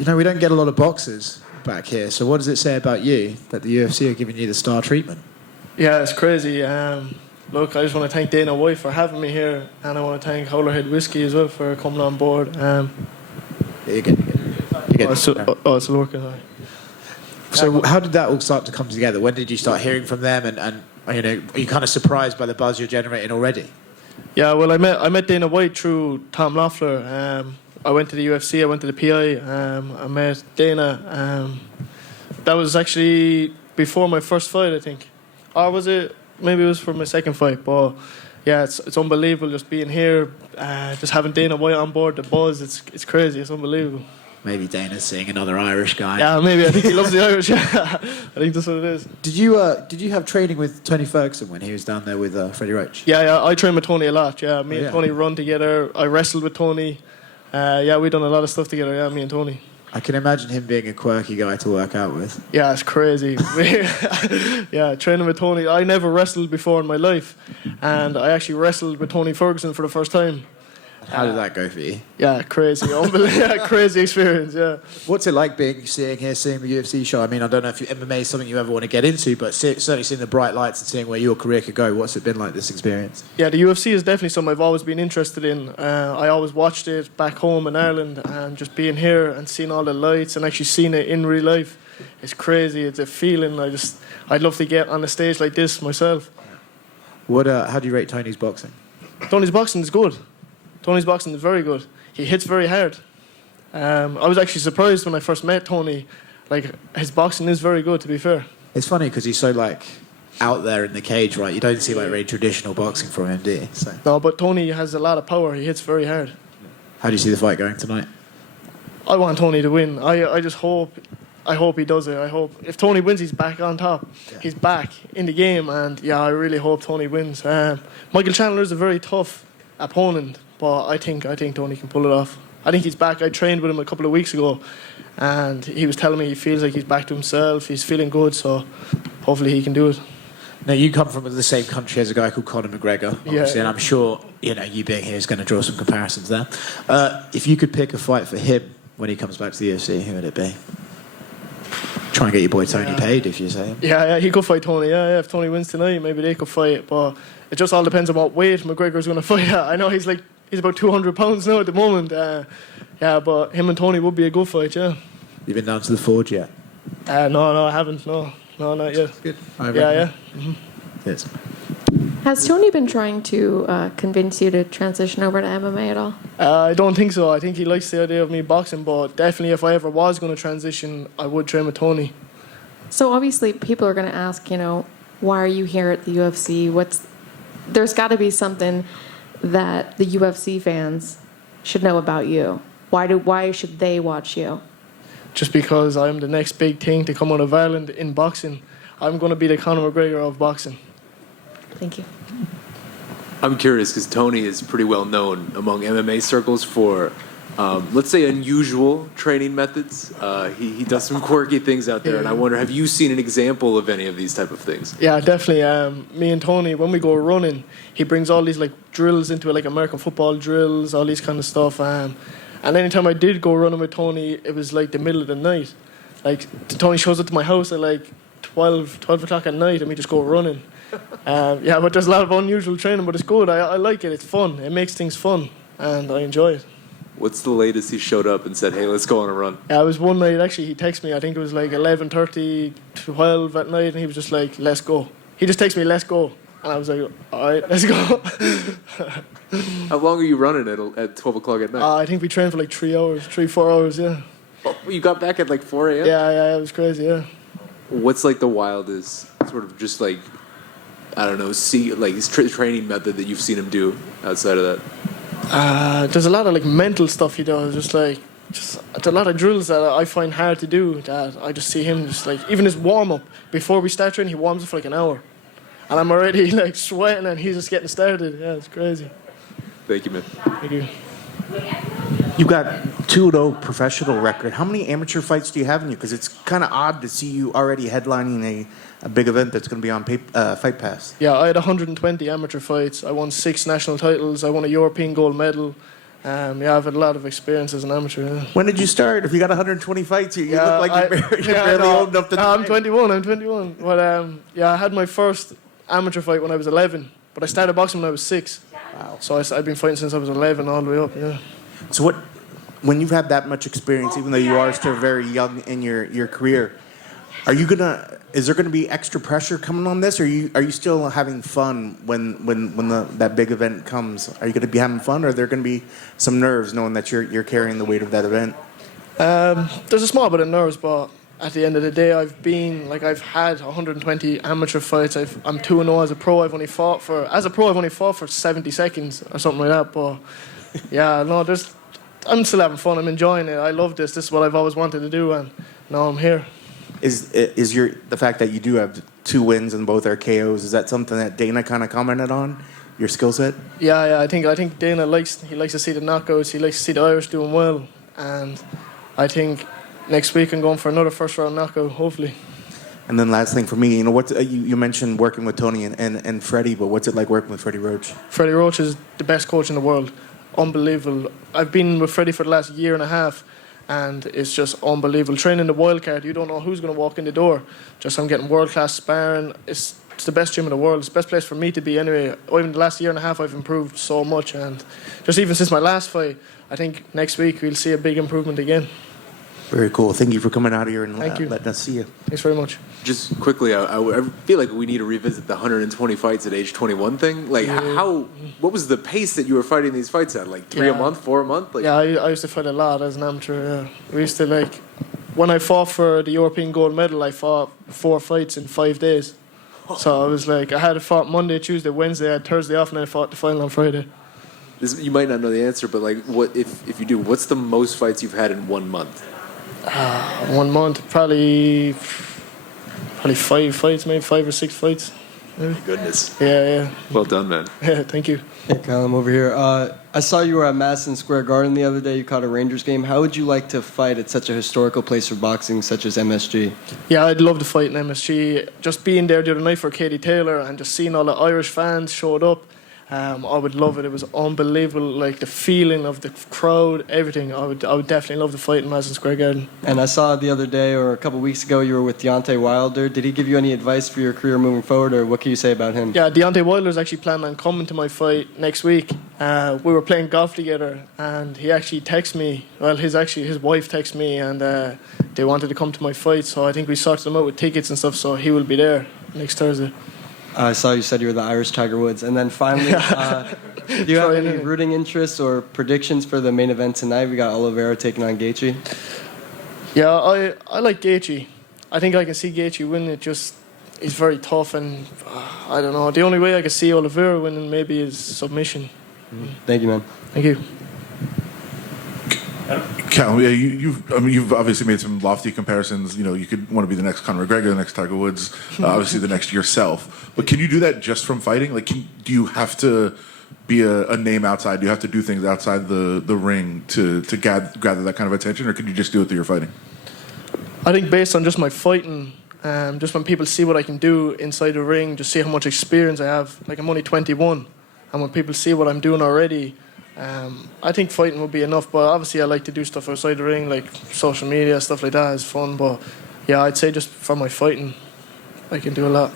You know, we don't get a lot of boxers back here, so what does it say about you that the UFC are giving you the star treatment? Yeah, it's crazy. Look, I just want to thank Dana White for having me here, and I want to thank Howlerhead Whiskey as well for coming on board. You get it's still working. Right. So how did that all start to come together? When did you start hearing from them, and you know, are you kind of surprised by the buzz you're generating already? Yeah, well, I met Dana White through Tom Loeffler. I went to the UFC, I went to the PI, I met Dana. That was actually before my first fight, I think. Or was it? Maybe it was for my second fight. But yeah, it's unbelievable just being here, just having Dana White on board, the buzz, it's crazy, it's unbelievable. Maybe Dana's seeing another Irish guy. Yeah, maybe. I think he loves the Irish. I think that's what it is. Did you have training with Tony Ferguson when he was down there with Freddie Roach? Yeah, I trained with Tony a lot. Yeah, me and Tony run together. I wrestled with Tony. Yeah, we done a lot of stuff together. Yeah, me and Tony. I can imagine him being a quirky guy to work out with. Yeah, it's crazy. Yeah, training with Tony. I never wrestled before in my life, and I actually wrestled with Tony Ferguson for the first time. How did that go for you? Yeah, crazy. Unbelievable. Crazy experience, yeah. What's it like seeing the UFC show? I mean, I don't know if MMA is something you ever want to get into, but certainly seeing the bright lights and seeing where your career could go. What's it been like, this experience? Yeah, the UFC is definitely something I've always been interested in. I always watched it back home in Ireland, and just being here and seeing all the lights and actually seeing it in real life, it's crazy. It's a feeling. I'd love to get on a stage like this myself. How do you rate Tony's boxing? Tony's boxing is good. Tony's boxing is very good. He hits very hard. I was actually surprised when I first met Tony. Like, his boxing is very good, to be fair. It's funny because he's so out there in the cage, right? You don't see really traditional boxing from him, do you? So. No, but Tony has a lot of power. He hits very hard. How do you see the fight going tonight? I want Tony to win. I just hope. I hope he does it. I hope if Tony wins, he's back on top. Yeah. He's back in the game, and yeah, I really hope Tony wins. Michael Chandler is a very tough opponent. But I think Tony can pull it off. I think he's back. I trained with him a couple of weeks ago, and he was telling me he feels like he's back to himself. He's feeling good, so hopefully he can do it. Now, you come from the same country as a guy called Conor McGregor, obviously, and I'm sure you being here is going to draw some comparisons there. If you could pick a fight for him when he comes back to the UFC, who would it be? Try and get your boy Tony paid, if you say him. Yeah, he could fight Tony. Yeah, if Tony wins tonight, maybe they could fight. But it just all depends on what weight McGregor's going to fight at. I know he's about 200 pounds now at the moment. Yeah, but him and Tony would be a good fight, yeah. You been down to the Forge yet? No, I haven't. No, not yet. Good. Yeah. Mm-hmm. Yes. Has Tony been trying to convince you to transition over to MMA at all? I don't think so. I think he likes the idea of me boxing, but definitely if I ever was going to transition, I would train with Tony. So obviously people are going to ask, why are you here at the UFC? There's got to be something that the UFC fans should know about you. Why should they watch you? Just because I'm the next big thing to come out of Ireland in boxing. I'm going to be the Conor McGregor of boxing. Thank you. I'm curious because Tony is pretty well known among MMA circles for, let's say, unusual training methods. He does some quirky things out there, and I wonder, have you seen an example of any of these type of things? Yeah, definitely. Me and Tony, when we go running, he brings all these drills into it, American football drills, all these kind of stuff. And anytime I did go running with Tony, it was the middle of the night. Tony shows up to my house at 12 o'clock at night, and we just go running. Yeah, but there's a lot of unusual training, but it's good. I like it. It's fun. It makes things fun, and I enjoy it. What's the latest he showed up and said, hey, let's go on a run? Yeah, it was one night, actually, he texted me. I think it was 11:30, 12 at night, and he was just like, let's go. He just texted me, let's go. And I was like, all right, let's go. How long are you running at 12 o'clock at night? I think we trained for 4 hours, yeah. Oh, you got back at 4 a.m.? Yeah, it was crazy, yeah. What's the wildest sort of just I don't know, his training method that you've seen him do outside of that? There's a lot of mental stuff he does. Just a lot of drills that I find hard to do. That I just see him even his warm up before we start training, he warms up for an hour, and I'm already sweating, and he's just getting started. Yeah, it's crazy. Thank you, man. Thank you. You got 2-0 professional record. How many amateur fights do you have in you? Because it's kind of odd to see you already headlining a big event that's going to be on Fight Pass. Yeah, I had 120 amateur fights. I won 6 national titles. I won a European gold medal. Yeah, I've had a lot of experience as an amateur. Yeah. When did you start? If you got 120 fights, you look like you're barely old enough to. I'm 21. I'm 21. But yeah, I had my first amateur fight when I was 11. But I started boxing when I was 6. Wow. So I've been fighting since I was 11 all the way up. Yeah. So when you've had that much experience, even though you are still very young in your career, is there gonna be extra pressure coming on this, or are you still having fun when that big event comes? Are you gonna be having fun, or are there gonna be some nerves knowing that you're carrying the weight of that event? There's a small bit of nerves, but at the end of the day, I've had 120 amateur fights. I'm 2-0 as a pro. I've only fought for 70 seconds or something like that. But yeah, no, I'm still having fun. I'm enjoying it. I love this. This is what I've always wanted to do, and now I'm here. Is the fact that you do have 2 wins and both are KOs, is that something that Dana kind of commented on, your skill set? Yeah. I think Dana likes to see the knockouts. He likes to see the Irish doing well, and I think next week I'm going for another first round knockout, hopefully. And then last thing for me, you mentioned working with Tony and Freddie, but what's it like working with Freddie Roach? Freddie Roach is the best coach in the world. Unbelievable. I've been with Freddie for the last year and a half, and it's just unbelievable. Training the wild card, you don't know who's going to walk in the door. I'm getting world-class sparring. It's the best gym in the world. It's the best place for me to be anyway. Even the last year and a half, I've improved so much, and just even since my last fight, I think next week we'll see a big improvement again. Very cool. Thank you for coming out here and letting us see you. Thanks very much. Just quickly, I feel like we need to revisit the 120 fights at age 21 thing. Like, what was the pace that you were fighting these fights at? Like 3 a month, 4 a month? Like, yeah, I used to fight a lot as an amateur. We used to, when I fought for the European gold medal, I fought 4 fights in 5 days. So I was I had fought Monday, Tuesday, Wednesday, I had Thursday off, and then I fought the final on Friday. You might not know the answer, but what if you do? What's the most fights you've had in 1 month? 1 month, probably 5 fights, maybe 5 or 6 fights. Maybe. My goodness. Yeah. Well done, man. Yeah, thank you. Hey, Callum, over here. I saw you were at Madison Square Garden the other day. You caught a Rangers game. How would you like to fight at such a historical place for boxing, such as MSG? Yeah, I'd love to fight in MSG. Just being there the other night for Katie Taylor and just seeing all the Irish fans showed up, I would love it. It was unbelievable, the feeling of the crowd, everything. I would definitely love to fight in Madison Square Garden. And I saw the other day, or a couple weeks ago, you were with Deontay Wilder. Did he give you any advice for your career moving forward, or what can you say about him? Yeah, Deontay Wilder's actually planning on coming to my fight next week. We were playing golf together, and he actually texted me. Well, his wife texted me, and they wanted to come to my fight. So I think we sorted them out with tickets and stuff. So he will be there next Thursday. I saw you said you were the Irish Tiger Woods. And then finally, do you have any rooting interests or predictions for the main event tonight? We got Oliveira taking on Gaethje. Yeah, I like Gaethje. I think I can see Gaethje win. He's very tough, and I don't know. The only way I can see Oliveira winning maybe is submission. Thank you, man. Thank you. Callum, yeah, you've obviously made some lofty comparisons. You could want to be the next Conor McGregor, the next Tiger Woods, obviously the next yourself. But can you do that just from fighting? Do you have to be a name outside? Do you have to do things outside the ring to gather that kind of attention, or can you just do it through your fighting? I think based on just my fighting, just when people see what I can do inside the ring, just see how much experience I have. I'm only 21, and when people see what I'm doing already, I think fighting will be enough. But obviously I like to do stuff outside the ring, like social media, stuff like that is fun. But yeah, I'd say just for my fighting, I can do a lot.